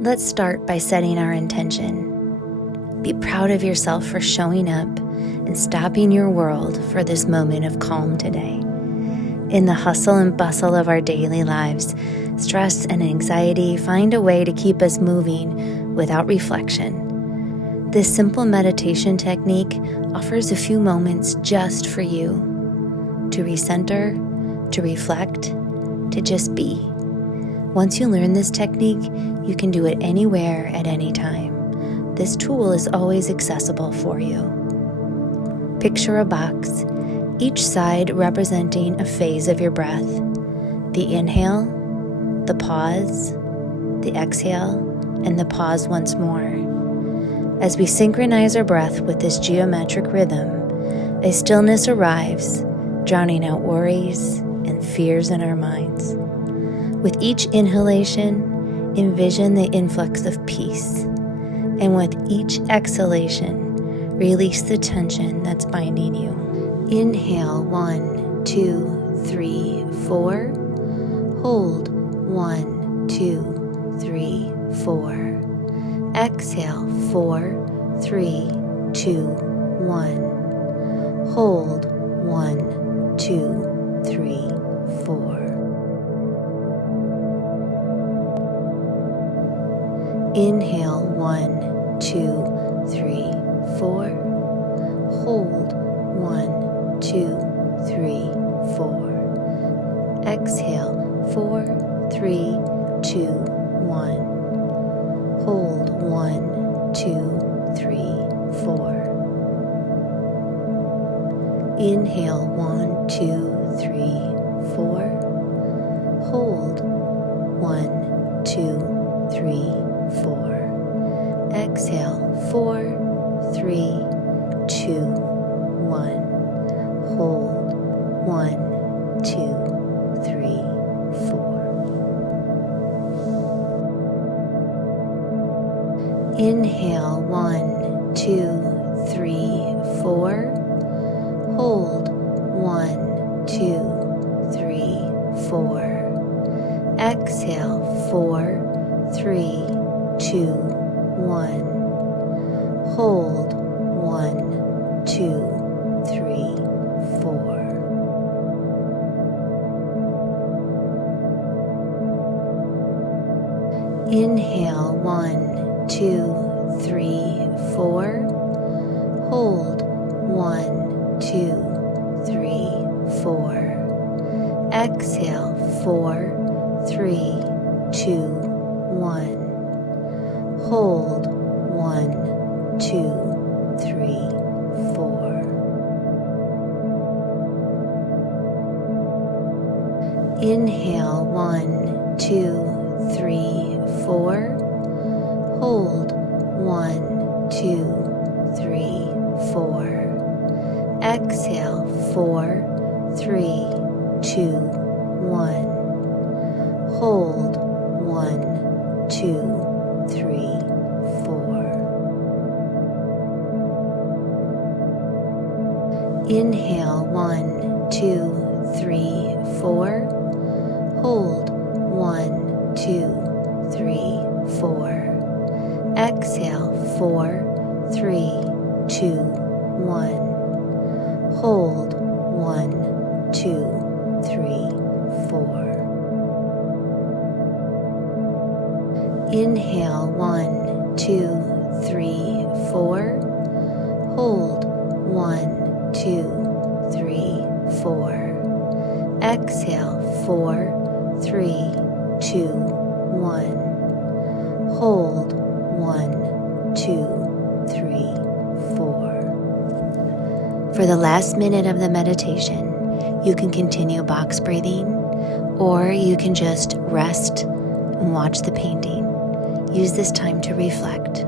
Let's start by setting our intention. Be proud of yourself for showing up and stopping your world for this moment of calm today. In the hustle and bustle of our daily lives, stress and anxiety find a way to keep us moving without reflection. This simple meditation technique offers a few moments just for you to recenter, to reflect, to just be. Once you learn this technique, you can do it anywhere at any time. This tool is always accessible for you. Picture a box, each side representing a phase of your breath. The inhale, the pause, the exhale, and the pause once more. As we synchronize our breath with this geometric rhythm, a stillness arrives, drowning out worries and fears in our minds. With each inhalation, envision the influx of peace, and with each exhalation, release the tension that's binding you. Inhale 1, 2, 3, 4. Hold 1, 2, 3, 4. Exhale 4, 3, 2, 1. Hold 1, 2, 3, 4. Inhale 1, 2, 3, 4. Hold 1, 2, 3, 4. Exhale 4, 3, 2, 1. Hold 1, 2, 3, 4. Inhale 1, 2, 3, 4. Hold 1, 2, 3, 4. Exhale 4, 3, 2, 1. Hold 1, 2, 3, 4. Inhale 1, 2, 3, 4. Hold 1, 2, 3, 4. Exhale 4, 3, 2, 1. Hold 1, 2, 3, 4. Inhale 1, 2, 3, 4. Hold 1, 2, 3, 4. Exhale 4, 3, 2, 1. Hold 1, 2, 3, 4. Inhale 1, 2, 3, 4. Hold 1, 2, 3, 4. Exhale 4, 3, 2, 1. Hold 1, 2, 3, 4. Inhale 1, 2, 3, 4. Hold 1, 2, 3, 4. Exhale 4, 3, 2, 1. Hold 1, 2, 3, 4. Inhale 1, 2, 3, 4. Hold 1, 2, 3, 4. Exhale 4, 3, 2, 1. Hold 1, 2, 3, 4. For the last minute of the meditation, you can continue box breathing, or you can just rest and watch the painting. Use this time to reflect.